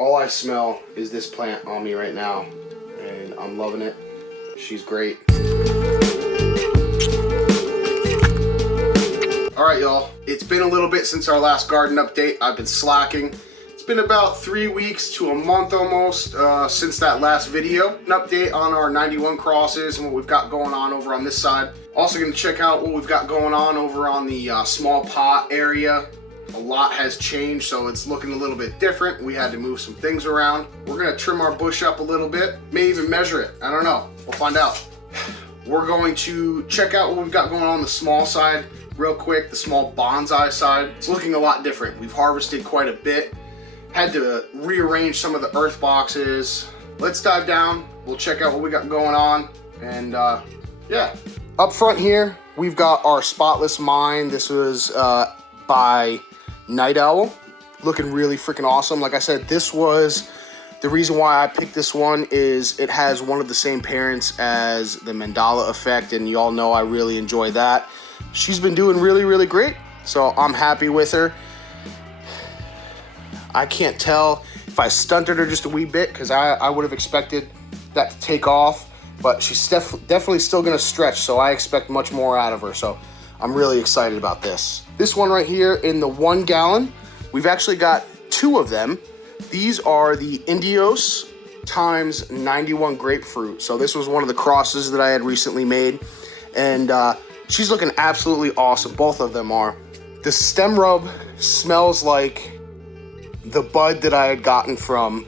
All I smell is this plant on me right now, and I'm loving it. She's great. All right, y'all. It's been a little bit since our last garden update. I've been slacking. It's been about 3 weeks to a month almost since that last video. An update on our 91 crosses and what we've got going on over on this side. Also gonna check out what we've got going on over on the small pot area. A lot has changed, so it's looking a little bit different. We had to move some things around. We're gonna trim our bush up a little bit, may even measure it. I don't know, we'll find out. We're going to check out what we've got going on the small side real quick, the small bonsai side. It's looking a lot different. We've harvested quite a bit. Had to rearrange some of the earth boxes. Let's dive down. We'll check out what we got going on. And yeah. Up front here, we've got our spotless mine. This was by Night Owl. Looking really freaking awesome. Like I said, this was the reason why I picked this one is it has one of the same parents as the Mandala effect. And y'all know I really enjoy that. She's been doing really, really great. So I'm happy with her. I can't tell if I stunted her just a wee bit because I would have expected that to take off, but she's definitely still gonna stretch, so I expect much more out of her, so I'm really excited about this. This one right here in the 1 gallon, we've actually got 2 of them. These are the Indios times 91 Grapefruit. So this was one of the crosses that I had recently made, and she's looking absolutely awesome. Both of them are. The stem rub smells like the bud that I had gotten from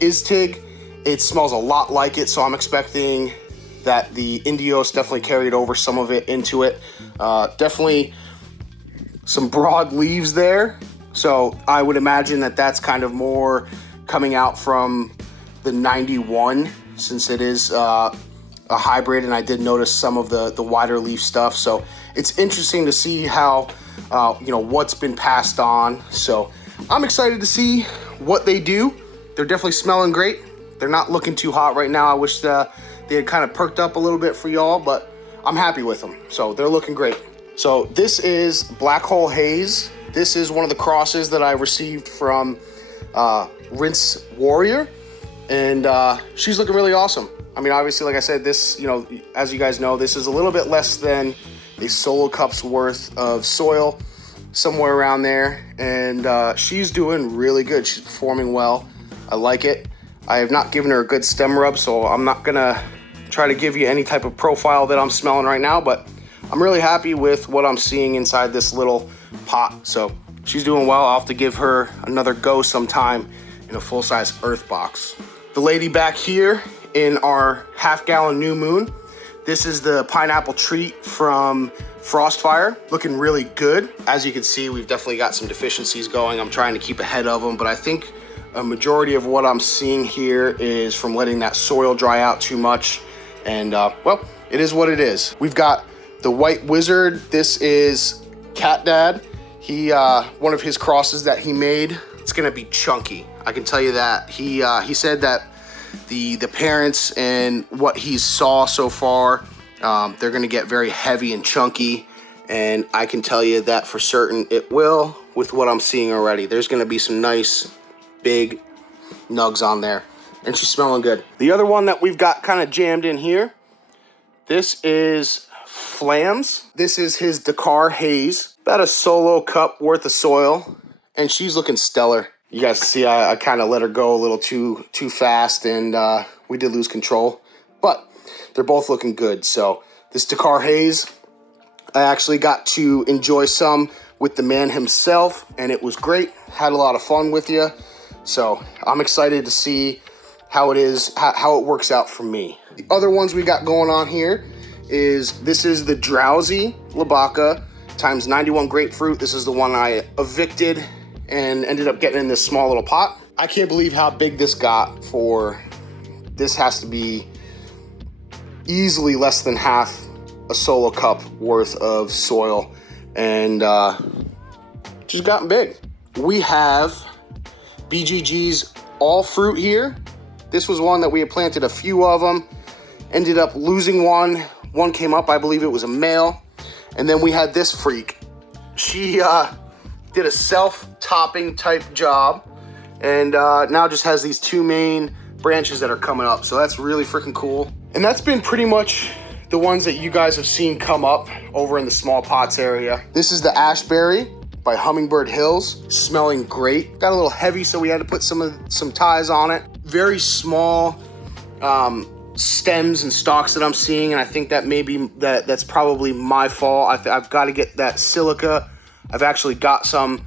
Istig. It smells a lot like it, so I'm expecting that the Indios definitely carried over some of it into it. Definitely some broad leaves there, so I would imagine that that's kind of more coming out from the 91 since it is a hybrid, and I did notice some of the wider leaf stuff, so it's interesting to see how what's been passed on. So I'm excited to see what they do. They're definitely smelling great. They're not looking too hot right now. I wish they had kind of perked up a little bit for y'all, but I'm happy with them. So they're looking great. So this is Black Hole Haze. This is one of the crosses that I received from Rinse Warrior, and she's looking really awesome. I mean, obviously, like I said, this, as you guys know, this is a little bit less than a solo cup's worth of soil, somewhere around there, and she's doing really good. She's performing well. I like it. I have not given her a good stem rub, so I'm not gonna try to give you any type of profile that I'm smelling right now, but I'm really happy with what I'm seeing inside this little pot. So she's doing well. I'll have to give her another go sometime in a full-size earth box. The lady back here in our half-gallon New Moon, this is the pineapple treat from Frostfire, looking really good. As you can see, we've definitely got some deficiencies going. I'm trying to keep ahead of them, but I think a majority of what I'm seeing here is from letting that soil dry out too much. And well, it is what it is. We've got the White Wizard. This is Cat Dad. He one of his crosses that he made, it's gonna be chunky. I can tell you that. He said that the parents and what he saw so far, they're gonna get very heavy and chunky, and I can tell you that for certain it will with what I'm seeing already. There's gonna be some nice big nugs on there, and she's smelling good. The other one that we've got kind of jammed in here, this is Flams. This is his Dakar Haze, about a solo cup worth of soil, and she's looking stellar. You guys see I kind of let her go a little too fast, and we did lose control, but they're both looking good. So this Dakar Haze, I actually got to enjoy some with the man himself, and it was great. Had a lot of fun with you. So I'm excited to see how it works out for me. The other ones we got going on here is, this is the Drowsy Labaka times 91 Grapefruit. This is the one I evicted and ended up getting in this small little pot. I can't believe how big this got for, this has to be easily less than half a solo cup worth of soil, and just gotten big. We have BGG's All Fruit here. This was one that we had planted a few of them, ended up losing one. One came up, I believe it was a male. And then we had this freak. She did a self-topping type job, and now just has these 2 main branches that are coming up. So that's really freaking cool. And that's been pretty much the ones that you guys have seen come up over in the small pots area. This is the Ashberry by Hummingbird Hills, smelling great. Got a little heavy, so we had to put some ties on it. Very small stems and stalks that I'm seeing, and I think that that's probably my fault. I've got to get that silica. I've actually got some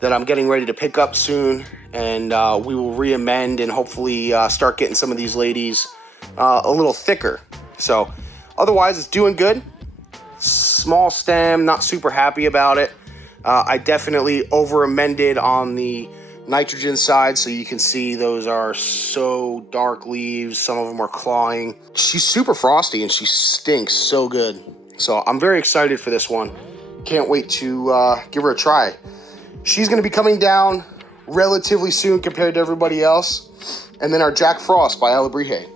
that I'm getting ready to pick up soon, and we will re-amend and hopefully start getting some of these ladies a little thicker. So otherwise, it's doing good. Small stem, not super happy about it. I definitely over-amended on the nitrogen side, so you can see those are so dark leaves. Some of them are clawing. She's super frosty and she stinks so good. So I'm very excited for this one. Can't wait to give her a try. She's going to be coming down relatively soon compared to everybody else. And then our Jack Frost by Alebrije.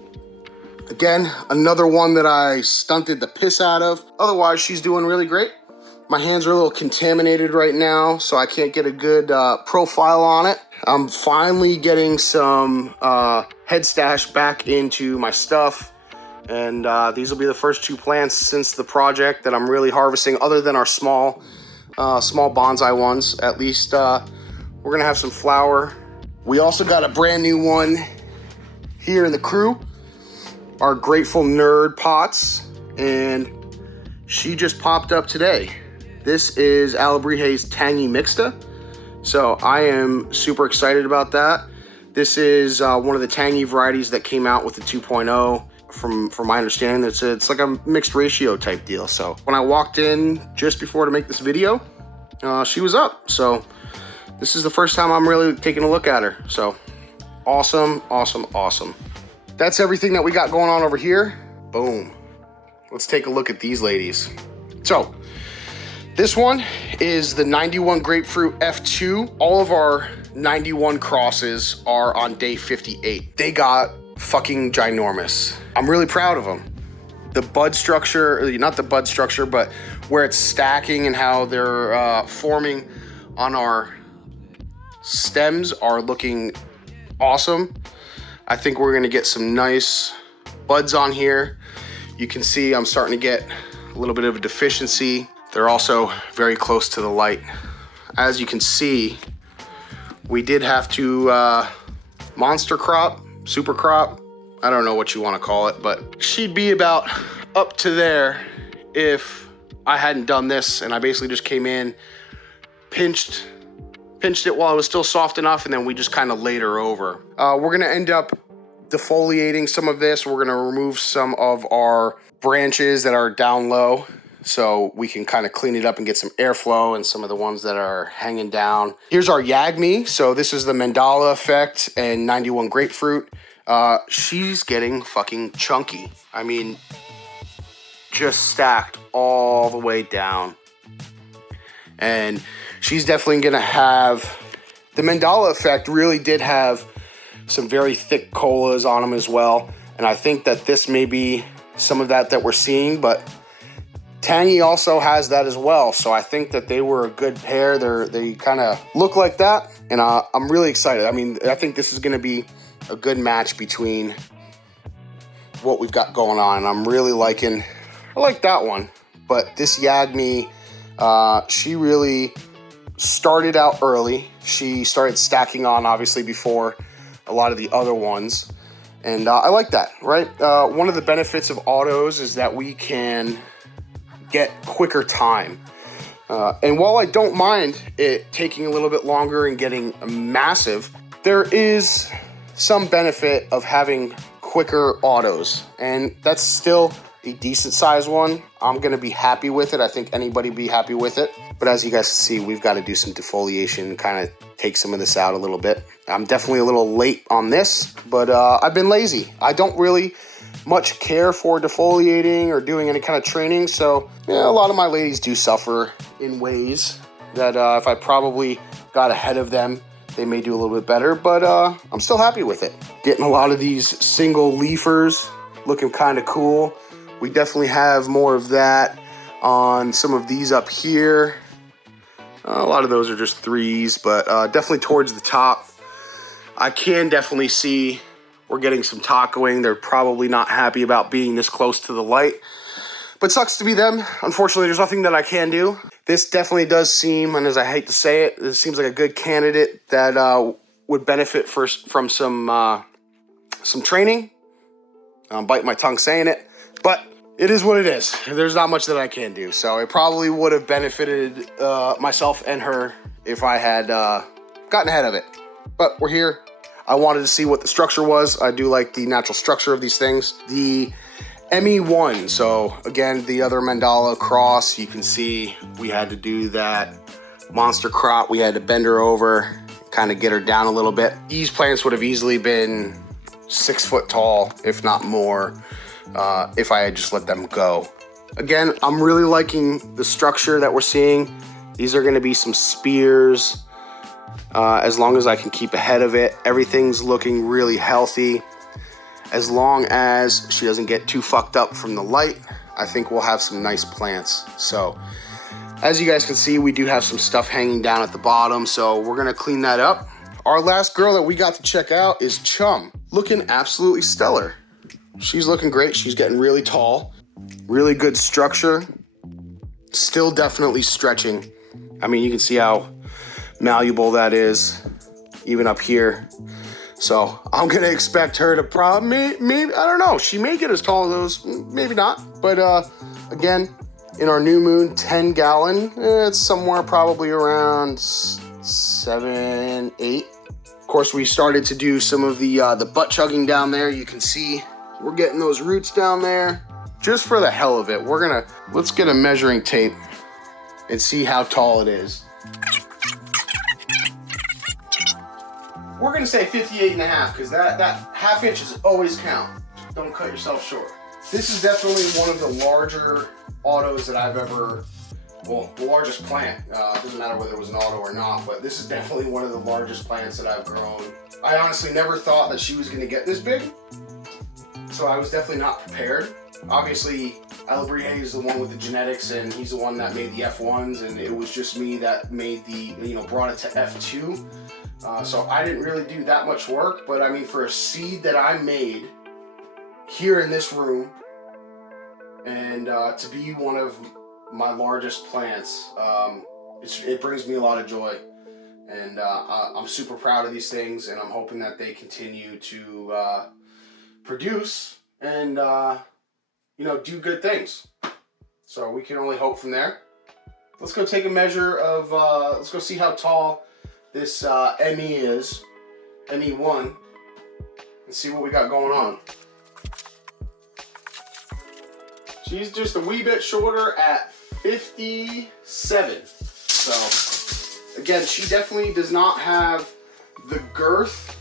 Again, another one that I stunted the piss out of. Otherwise, she's doing really great. My hands are a little contaminated right now, so I can't get a good profile on it. I'm finally getting some head stash back into my stuff. And these will be the first 2 plants since the project that I'm really harvesting, other than our small bonsai ones. At least we're gonna have some flower. We also got a brand new one here in the crew, our Grateful Nerd pots, and she just popped up today. This is Alebrije's Tangy Mixta, so I am super excited about that. This is one of the tangy varieties that came out with the 2.0. From my understanding, it's like a mixed ratio type deal. So when I walked in just before to make this video, she was up. So this is the first time I'm really taking a look at her. So awesome, awesome, awesome. That's everything that we got going on over here. Boom. Let's take a look at these ladies. So this one is the 91 Grapefruit F2. All of our 91 crosses are on day 58. They got fucking ginormous. I'm really proud of them. The bud structure, not the bud structure, but where it's stacking and how they're forming on our stems are looking awesome. I think we're gonna get some nice buds on here. You can see I'm starting to get a little bit of a deficiency. They're also very close to the light. As you can see, we did have to monster crop, super crop, I don't know what you want to call it, but she'd be about up to there if I hadn't done this, and I basically just came in, pinched it while it was still soft enough, and then we just kind of laid her over. We're gonna end up defoliating some of this. We're gonna remove some of our branches that are down low, so we can kind of clean it up and get some airflow and some of the ones that are hanging down. Here's our Yagmi. So this is the Mandala effect and 91 Grapefruit. She's getting fucking chunky. I mean, just stacked all the way down. And she's definitely gonna have, the Mandala effect really did have some very thick colas on them as well. And I think that this may be some of that we're seeing, but Tangy also has that as well, so I think that they were a good pair. They kind of look like that, and I'm really excited. I mean, I think this is going to be a good match between what we've got going on. I'm really I like that one, but this Yagmi, she really started out early. She started stacking on, obviously, before a lot of the other ones, and I like that, right? One of the benefits of autos is that we can get quicker time. And while I don't mind it taking a little bit longer and getting massive, there is some benefit of having quicker autos. And that's still a decent size one. I'm gonna be happy with it. I think anybody be happy with it. But as you guys see, we've got to do some defoliation, kind of take some of this out a little bit. I'm definitely a little late on this, but I've been lazy. I don't really much care for defoliating or doing any kind of training, so yeah, a lot of my ladies do suffer in ways that if I probably got ahead of them, they may do a little bit better, but I'm still happy with it. Getting a lot of these single leafers looking kind of cool. We definitely have more of that on some of these up here. A lot of those are just threes, but definitely towards the top. I can definitely see we're getting some tacoing. They're probably not happy about being this close to the light, but sucks to be them. Unfortunately, there's nothing that I can do. This definitely does seem, and as I hate to say it, this seems like a good candidate that would benefit from some training. I'm biting my tongue saying it, but it is what it is. There's not much that I can do. So it probably would have benefited myself and her if I had gotten ahead of it. But we're here. I wanted to see what the structure was. I do like the natural structure of these things. The ME1, so again, the other mandala cross, you can see we had to do that monster crop. We had to bend her over, kind of get her down a little bit. These plants would have easily been 6 foot tall, if not more, if I had just let them go. Again, I'm really liking the structure that we're seeing. These are gonna be some spears, as long as I can keep ahead of it. Everything's looking really healthy. As long as she doesn't get too fucked up from the light, I think we'll have some nice plants. So as you guys can see, we do have some stuff hanging down at the bottom, so we're gonna clean that up. Our last girl that we got to check out is Chum, looking absolutely stellar. She's looking great. She's getting really tall, really good structure, still definitely stretching. I mean, you can see how malleable that is, even up here. So I'm gonna expect her to probably, maybe, I don't know, she may get as tall as those, maybe not. But again, in our new moon 10 gallon, it's somewhere probably around 7, 8. Of course, we started to do some of the butt chugging down there. You can see we're getting those roots down there. Just for the hell of it, let's get a measuring tape and see how tall it is. We're gonna say 58.5 because that half inches always count. Don't cut yourself short. This is definitely one of the larger autos that I've ever, well, the largest plant. Doesn't matter whether it was an auto or not, but this is definitely one of the largest plants that I've grown. I honestly never thought that she was gonna get this big, so I was definitely not prepared. Obviously, Alabrie is the one with the genetics, and he's the one that made the F1s, and it was just me that made brought it to F2. So I didn't really do that much work, but I mean, for a seed that I made here in this room, and to be one of my largest plants, it brings me a lot of joy. And I'm super proud of these things, and I'm hoping that they continue to produce and do good things. So we can only hope from there. Let's go take a measure of, let's go see how tall this ME is, ME1, and see what we got going on. She's just a wee bit shorter at 57. So again, she definitely does not have the girth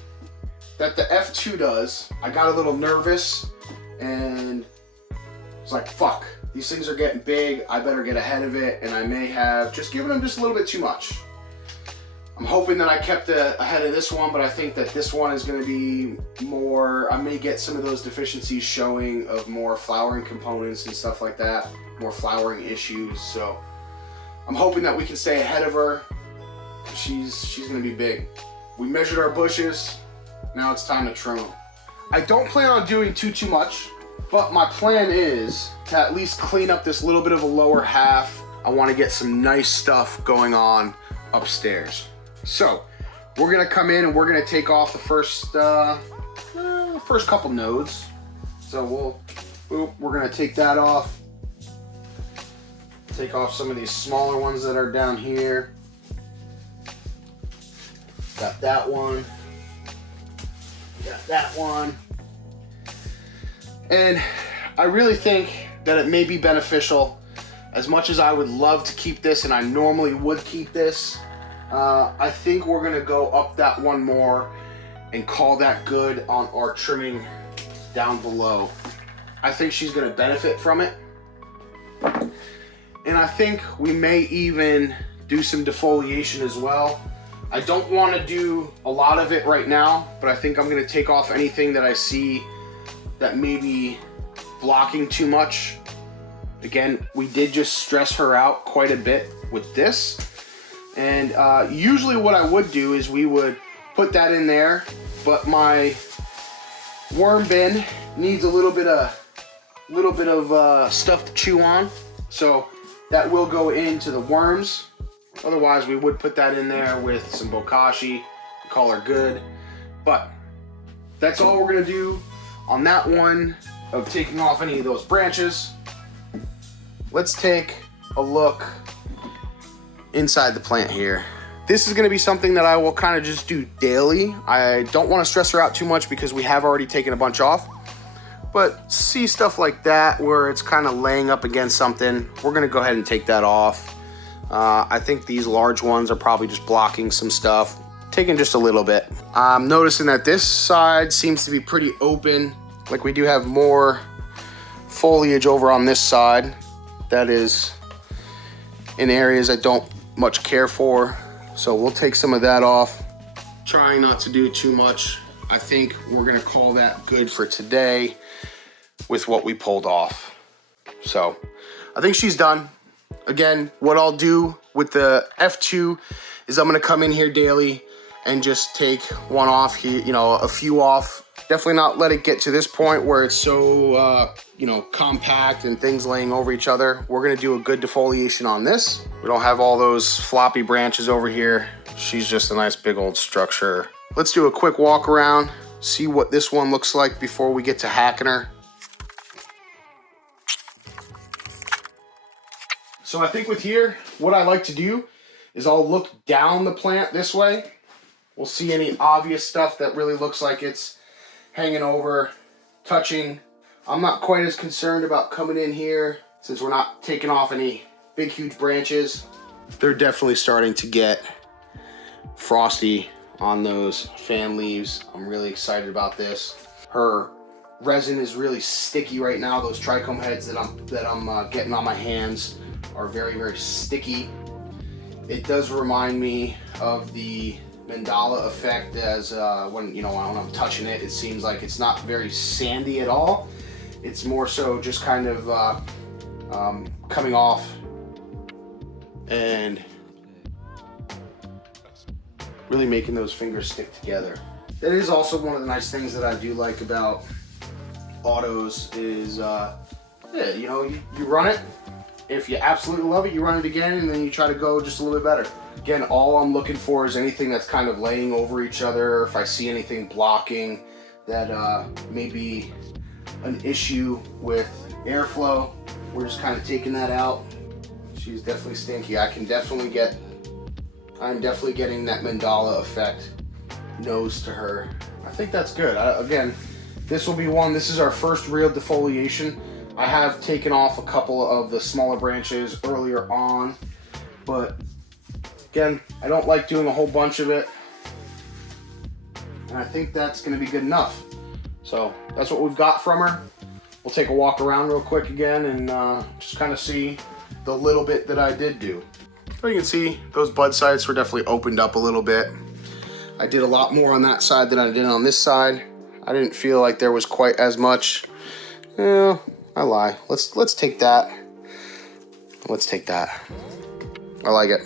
that the F2 does. I got a little nervous and was like, fuck, these things are getting big. I better get ahead of it, and I may have just given them just a little bit too much. I'm hoping that I kept ahead of this one, but I think that this one is going to be more, I may get some of those deficiencies showing of more flowering components and stuff like that, more flowering issues. So I'm hoping that we can stay ahead of her. She's going to be big. We measured our bushes. Now it's time to trim them. I don't plan on doing too much, but my plan is to at least clean up this little bit of a lower half. I want to get some nice stuff going on upstairs. So we're gonna come in and we're gonna take off the first couple nodes. So we're gonna take that off. Take off some of these smaller ones that are down here. Got that one. Got that one. And I really think that it may be beneficial. As much as I would love to keep this, and I normally would keep this, I think we're gonna go up that one more and call that good on our trimming down below. I think she's gonna benefit from it. And I think we may even do some defoliation as well. I don't wanna do a lot of it right now, but I think I'm gonna take off anything that I see that may be blocking too much. Again, we did just stress her out quite a bit with this. And usually what I would do is we would put that in there but my worm bin needs a little bit of stuff to chew on, so that will go into the worms. Otherwise, we would put that in there with some bokashi, call her good. But that's all we're gonna do on that one of taking off any of those branches. Let's take a look inside the plant here. This is gonna be something that I will kind of just do daily. I don't wanna stress her out too much because we have already taken a bunch off. But see stuff like that where it's kind of laying up against something, we're gonna go ahead and take that off. I think these large ones are probably just blocking some stuff, taking just a little bit. I'm noticing that this side seems to be pretty open, like we do have more foliage over on this side that is in areas I don't much care for. So we'll take some of that off. Trying not to do too much. I think we're gonna call that good for today with what we pulled off. So I think she's done. Again, what I'll do with the F2 is I'm gonna come in here daily and just take one off here, you know, a few off. Definitely not let it get to this point where it's so, you know, compact and things laying over each other. We're gonna do a good defoliation on this. We don't have all those floppy branches over here. She's just a nice big old structure. Let's do a quick walk around, see what this one looks like before we get to hacking her. So I think with here, what I like to do is I'll look down the plant this way. We'll see any obvious stuff that really looks like it's hanging over, touching. I'm not quite as concerned about coming in here since we're not taking off any big, huge branches. They're definitely starting to get frosty on those fan leaves. I'm really excited about this. Her resin is really sticky right now. Those trichome heads that I'm getting on my hands are very, very sticky. It does remind me of the mandala effect, as when I'm touching it, it seems like it's not very sandy at all. It's more so just kind of coming off and really making those fingers stick together. That is also one of the nice things that I do like about autos is, yeah, you know, you run it. If you absolutely love it, you run it again, and then you try to go just a little bit better. Again, all I'm looking for is anything that's kind of laying over each other. If I see anything blocking that may be an issue with airflow, we're just kind of taking that out. She's definitely stinky. I'm definitely getting that mandala effect nose to her. I think that's good. Again, this will be one, this is our first real defoliation. I have taken off a couple of the smaller branches earlier on, but again, I don't like doing a whole bunch of it. And I think that's gonna be good enough. So that's what we've got from her. We'll take a walk around real quick again and just kind of see the little bit that I did do. So you can see those bud sites were definitely opened up a little bit. I did a lot more on that side than I did on this side. I didn't feel like there was quite as much. Yeah, I lie. Let's take that. Let's take that. I like it.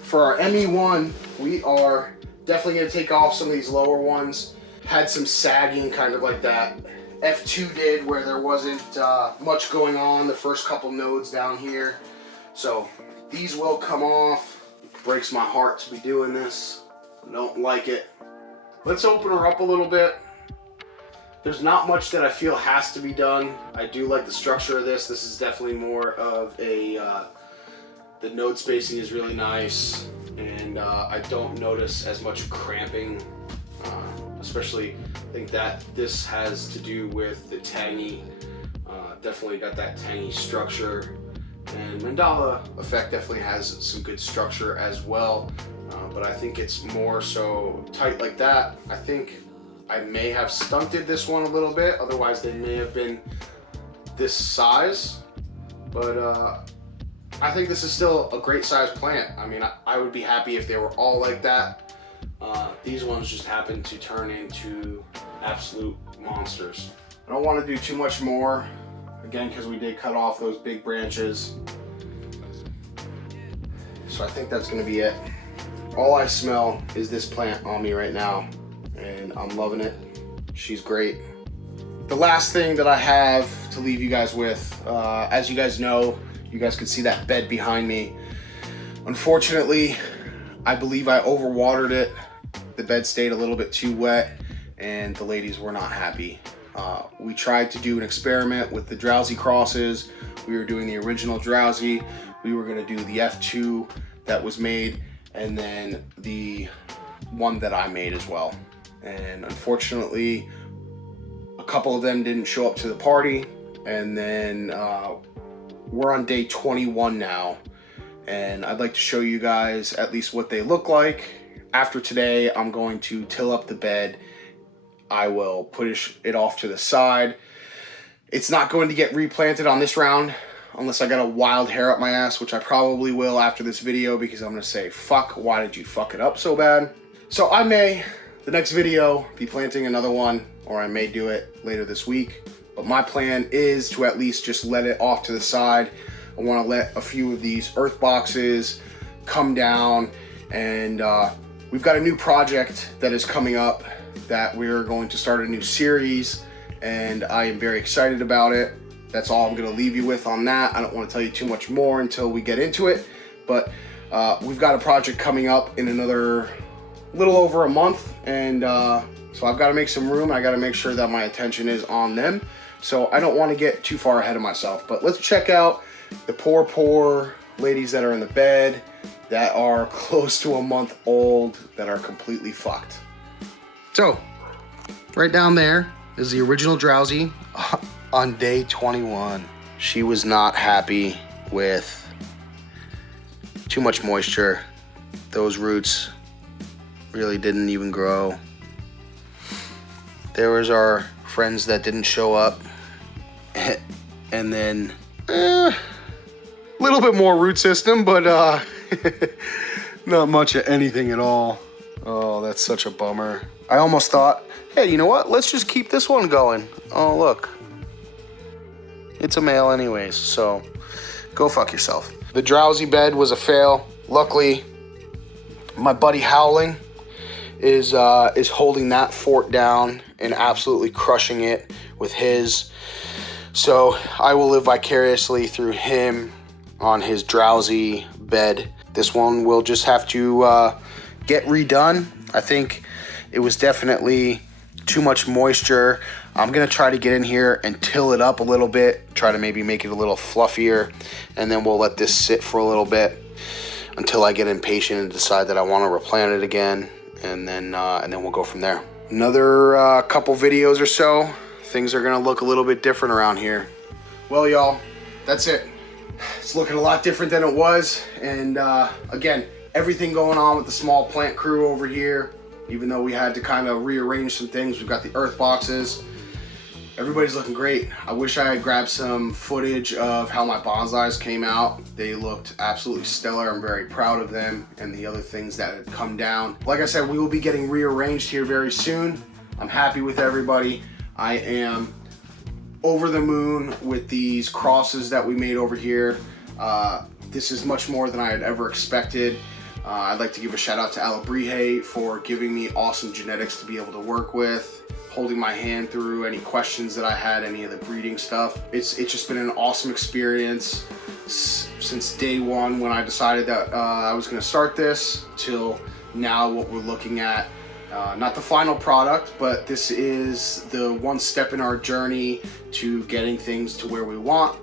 For our ME1, we are definitely gonna take off some of these lower ones. Had some sagging kind of like that F2 did, where there wasn't much going on the first couple nodes down here. So these will come off. It breaks my heart to be doing this. I don't like it. Let's open her up a little bit. There's not much that I feel has to be done. I do like the structure of this. This is definitely more of a, the node spacing is really nice, and I don't notice as much cramping, especially I think that this has to do with the tangy, definitely got that tangy structure, and mandala effect definitely has some good structure as well, but I think it's more so tight like that. I think I may have stunted this one a little bit, otherwise they may have been this size, but I think this is still a great size plant. I mean, I would be happy if they were all like that. These ones just happen to turn into absolute monsters. I don't want to do too much more, again, because we did cut off those big branches. So I think that's going to be it. All I smell is this plant on me right now. and I'm loving it. She's great. The last thing that I have to leave you guys with, as you guys know, you guys can see that bed behind me. Unfortunately, I believe I overwatered it. The bed stayed a little bit too wet, and the ladies were not happy. We tried to do an experiment with the Drowsy crosses. We were doing the original Drowsy. We were gonna do the F2 that was made, and then the one that I made as well. And unfortunately, a couple of them didn't show up to the party, and then we're on day 21 now, and I'd like to show you guys at least what they look like. After today, I'm going to till up the bed. I will push it off to the side. It's not going to get replanted on this round unless I got a wild hair up my ass, which I probably will after this video, because I'm gonna say, fuck, why did you fuck it up so bad? So I may, the next video, be planting another one, or I may do it later this week. But my plan is to at least just let it off to the side. I wanna let a few of these earth boxes come down, and we've got a new project that is coming up that we're going to start a new series, and I am very excited about it. That's all I'm gonna leave you with on that. I don't wanna tell you too much more until we get into it, but we've got a project coming up in another little over a month, and so I've gotta make some room. I gotta make sure that my attention is on them. So I don't wanna get too far ahead of myself, but let's check out the poor ladies that are in the bed, that are close to a month old, that are completely fucked. So, right down there is the original Drowsy on day 21. She was not happy with too much moisture. Those roots really didn't even grow. There was our friends that didn't show up. And then, a little bit more root system, but not much of anything at all. Oh, that's such a bummer. I almost thought, hey, you know what? Let's just keep this one going. Oh, look. It's a male anyways, so go fuck yourself. The Drowsy bed was a fail. Luckily, my buddy Howling is holding that fort down and absolutely crushing it with his. So I will live vicariously through him on his Drowsy bed. This one will just have to get redone. I think it was definitely too much moisture. I'm gonna try to get in here and till it up a little bit, try to maybe make it a little fluffier, and then we'll let this sit for a little bit until I get impatient and decide that I want to replant it again, and then we'll go from there. Another couple videos or so, things are gonna look a little bit different around here. Well, y'all, that's it. It's looking a lot different than it was, and again, everything going on with the small plant crew over here. Even though we had to kind of rearrange some things, we've got the earth boxes. Everybody's looking great. I wish I had grabbed some footage of how my bonsais came out. They looked absolutely stellar. I'm very proud of them and the other things that had come down. Like I said, we will be getting rearranged here very soon. I'm happy with everybody. I am over the moon with these crosses that we made over here. This is much more than I had ever expected. I'd like to give a shout out to Alabrije for giving me awesome genetics to be able to work with, holding my hand through any questions that I had, any of the breeding stuff. It's just been an awesome experience since day one when I decided that I was gonna start this till now. What we're looking at, not the final product, but this is the one step in our journey to getting things to where we want.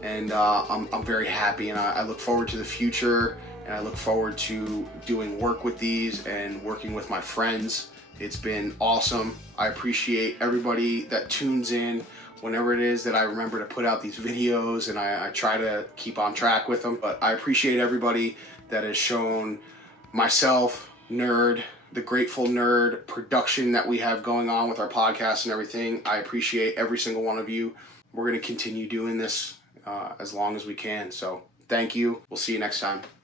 And I'm very happy, and I look forward to the future. And I look forward to doing work with these and working with my friends. It's been awesome. I appreciate everybody that tunes in whenever it is that I remember to put out these videos, and I try to keep on track with them. But I appreciate everybody that has shown myself, Nerd, the Grateful Nerd production that we have going on with our podcast and everything. I appreciate every single one of you. We're going to continue doing this as long as we can. So thank you. We'll see you next time.